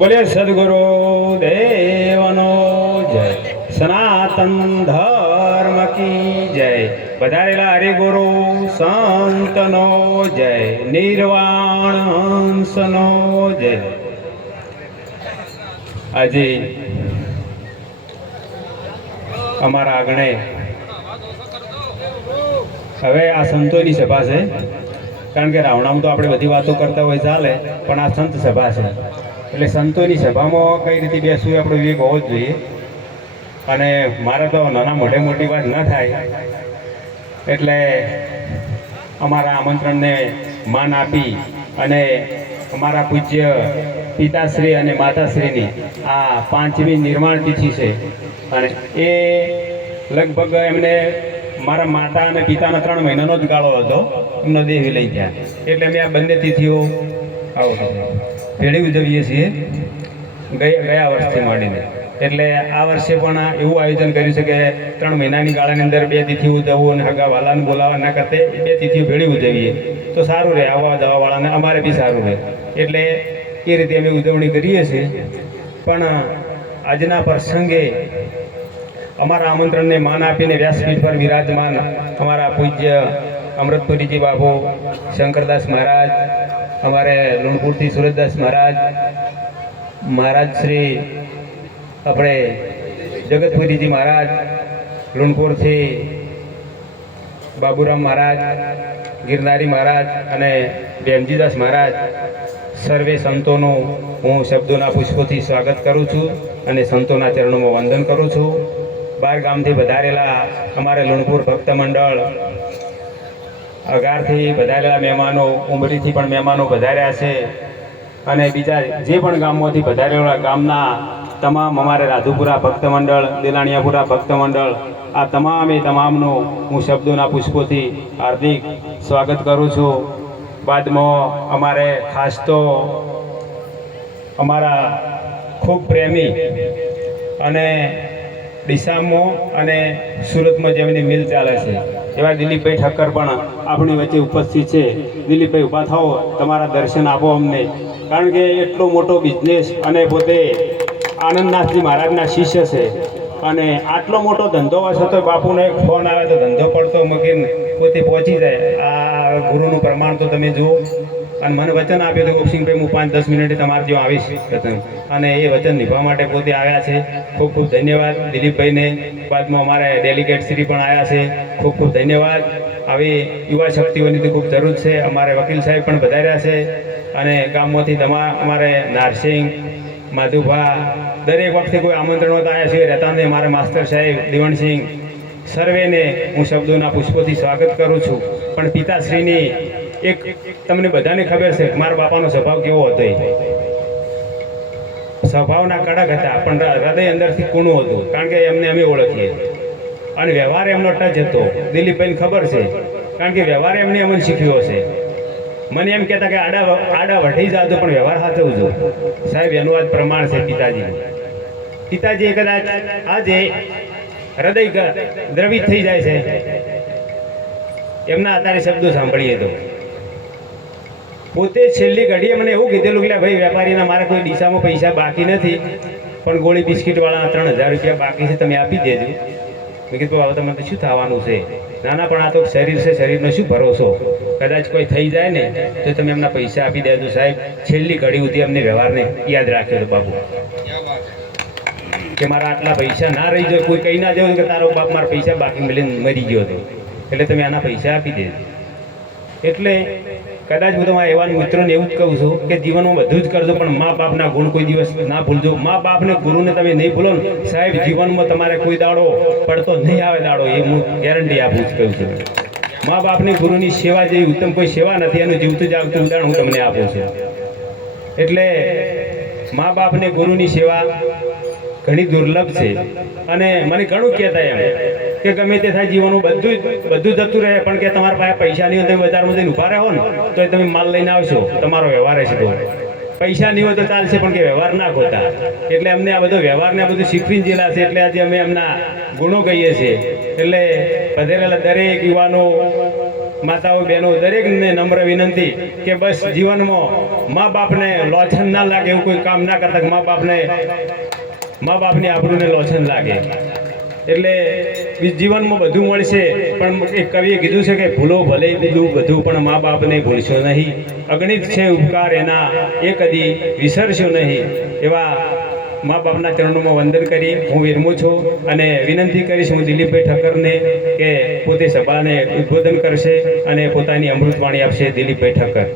બોલે સદગુરુ દેવનો જય, સનાતન ધર્મ કી જય, વધારેલા હરિગુરુ સંતનો જય, નિર્વાણ હંસનો જય. આજે અમારા આંગણે હવે આ સંતોની સભા છે, કારણ કે રાવણામાં તો આપણે બધી વાતો કરતા હોય ચાલે, પણ આ સંત સભા છે એટલે સંતોની સભામાં કઈ રીતે બેસવું આપણો વિવેક હોવો જ જોઈએ. અને મારે તો નાના મોઢે મોટી વાત ન થાય એટલે અમારા આમંત્રણને માન આપી અને અમારા પૂજ્ય પિતાશ્રી અને માતાશ્રીની આ 5મી નિર્માણ તિથિ છે અને એ લગભગ એમને મારા માતા અને પિતાના 3 મહિનાનો જ ગાળો હતો, એમનો દેહ લઈ ગયા. એટલે અમે આ બંને તિથિઓ આવો ભેળી ઉજવીએ છીએ ગયા વર્ષથી માંડીને. એટલે આ વર્ષે પણ એવું આયોજન કર્યું છે કે 3 મહિનાની ગાળાની અંદર 2 તિથિ ઉજવવું અને હગા વાલાને બોલાવવા ના કરતે 2 તિથિઓ ભેળી ઉજવીએ તો સારું રહે, આવવા જવાવાળાને અમારે બી સારું રહે. એટલે એ રીતે અમે ઉજવણી કરીએ છીએ. પણ આજના પ્રસંગે અમારા આમંત્રણને માન આપીને વ્યાસપીઠ પર વિરાજમાન અમારા પૂજ્ય અમૃતપુરીજી બાપુ, શંકરદાસ મહારાજ, અમારે લુણપુરથી સુરતદાસ મહારાજ, મહારાજ શ્રી આપણે જગતપુરીજી મહારાજ, લુણપુરથી બાબુરામ મહારાજ, ગિરનારી મહારાજ અને બેમજીદાસ મહારાજ, સર્વે સંતોનું હું શબ્દોના પુષ્પોથી સ્વાગત કરું છું અને સંતોના ચરણોમાં વંદન કરું છું. 12 ગામથી વધારેલા અમારે લુણપુર ભક્ત મંડળ, અગારથી વધારેલા મહેમાનો, ઉમરીથી પણ મહેમાનો વધાર્યા છે અને બીજા જે પણ ગામમાંથી વધારેલા ગામના તમામ અમારે રાધુપુરા ભક્ત મંડળ, દેલાણિયાપુરા ભક્ત મંડળ, આ તમામનું હું શબ્દોના પુષ્પોથી હાર્દિક સ્વાગત કરું છું. બાદમાં અમારે ખાસ તો અમારા ખૂબ પ્રેમી અને ડીસામાં અને સુરતમાં જેમની મિલ ચાલે છે એવા દિલીપભાઈ ઠક્કર પણ આપણી વચ્ચે ઉપસ્થિત છે. દિલીપભાઈ ઊભા થાઓ, તમારા દર્શન આપો અમને, કારણ કે એટલો મોટો બિઝનેસ અને પોતે આનંદનાથજી મહારાજના શિષ્ય છે અને આટલો મોટો ધંધો હશે તો બાપુનો એક ફોન આવે તો ધંધો પડતો મૂકીને પોતે પહોંચી જાય. આ ગુરુનું પ્રમાણ તો તમે જુઓ. અને મને વચન આપ્યું હતું ગોપસિંહભાઈ હું 5-10 મિનિટે તમારે જેવું આવીશ અને એ વચન નિભાવવા માટે પોતે આવ્યા છે. ખૂબ ખૂબ ધન્યવાદ દિલીપભાઈને. બાદમાં અમારે ડેલિગેટ શ્રી પણ આવ્યા છે, ખૂબ ખૂબ ધન્યવાદ. આવી યુવા શક્તિઓની તો ખૂબ જરૂર છે. અમારે વકીલ સાહેબ પણ વધાર્યા છે અને ગામમાંથી અમારે નારસિંહ, માધુભા, દરેક વખતે કોઈ આમંત્રણો આવ્યા છે રહેતા ને મારા માસ્ટર સાહેબ દિવણસિંહ, સર્વેને હું શબ્દોના પુષ્પોથી સ્વાગત કરું છું. પણ પિતાશ્રીની એક તમને બધાને ખબર છે મારા બાપાનો સ્વભાવ કેવો હતો. સ્વભાવના કડક હતા પણ હૃદય અંદરથી કૂણું હતું, કારણ કે એમને અમે ઓળખીએ અને વ્યવહાર એમનો ટચ હતો. દિલીપભાઈને ખબર છે, કારણ કે વ્યવહાર એમને અમને શીખ્યો છે. મને એમ કહેતા કે આડા વઢી જાતો પણ વ્યવહાર સાચવજો. સાહેબ એનું આજ પ્રમાણ છે પિતાજી કદાચ આજે હૃદય દ્રવિત થઈ જાય છે એમના અત્યારે શબ્દો સાંભળીએ તો. પોતે છેલ્લી ઘડીએ મને એવું કીધેલું કે ભાઈ વેપારીના મારે કોઈ દિશામાં પૈસા બાકી નથી, પણ ગોળી બિસ્કીટવાળાના 3000 રૂપિયા બાકી છે, તમે આપી દેજો. મેં કીધું હવે તમને શું થવાનું છે? નાના પણ આ તો શરીર છે, શરીરનો શું ભરોસો, કદાચ કોઈ થઈ જાય ને તો તમે એમના પૈસા આપી દેજો. સાહેબ છેલ્લી ઘડી સુધી અમને વ્યવહારને યાદ રાખ્યો હતો બાપુ કે મારા આટલા પૈસા ના રહી જાય, કોઈ કહી ના જવું કે તારો બાપ મારા પૈસા બાકી મળીને મરી ગયો હતો એટલે તમે આના પૈસા આપી દેજો. એટલે કદાચ હું તમારા એવા મિત્રોને એવું જ કહું છું કે જીવનમાં બધું જ કરજો પણ મા બાપના ગુણ કોઈ દિવસ ના ભૂલજો. મા બાપને ગુરુને તમે નહીં ભૂલો ને સાહેબ, જીવનમાં તમારે કોઈ દાડો પડતો નહીં આવે દાડો, એ હું ગેરંટી આપું જ કહું છું. મા બાપની ગુરુની સેવા જેવી ઉત્તમ કોઈ સેવા નથી, એનું જીવતું જાગતું ઉદાહરણ હું તમને આપું છું. એટલે મા બાપને ગુરુની સેવા ઘણી દુર્લભ છે અને મને ઘણું કહેતા એમ કે ગમે તે થાય જીવનનું બધું જતું રહે, પણ કે તમારા પાસે પૈસા નહીં હોય તમે બજારમાં જઈને ઊભા રહો ને તો તમે માલ લઈને આવશો, તમારો વ્યવહાર હશે. તો પૈસા નહીં હોય તો ચાલશે પણ કે વ્યવહાર ના ખોતા. એટલે અમને આ બધો વ્યવહારને આ બધું શીખવીને જેલા છે એટલે આજે અમે એમના ગુણો કહીએ છીએ. એટલે પધરેલા દરેક યુવાનો માતાઓ બહેનો દરેકને નમ્ર વિનંતી કે બસ જીવનમાં મા બાપને લોછન ના લાગે એવું કોઈ કામ ના કરતા કે મા બાપની આબરૂને લોછન લાગે. એટલે જીવનમાં બધું મળશે, પણ એક કવિએ કીધું છે કે ભૂલો ભલે બધું પણ મા બાપને ભૂલશો નહીં, અગણિત છે ઉપકાર એના એ કદી વિસરશો નહીં. એવા મા બાપના ચરણોમાં વંદન કરી હું વિરમું છું અને વિનંતી કરીશ હું દિલીપભાઈ ઠક્કરને કે પોતે સભાને ઉદ્બોધન કરશે અને પોતાની અમૃતવાણી આપશે. દિલીપભાઈ ઠક્કર.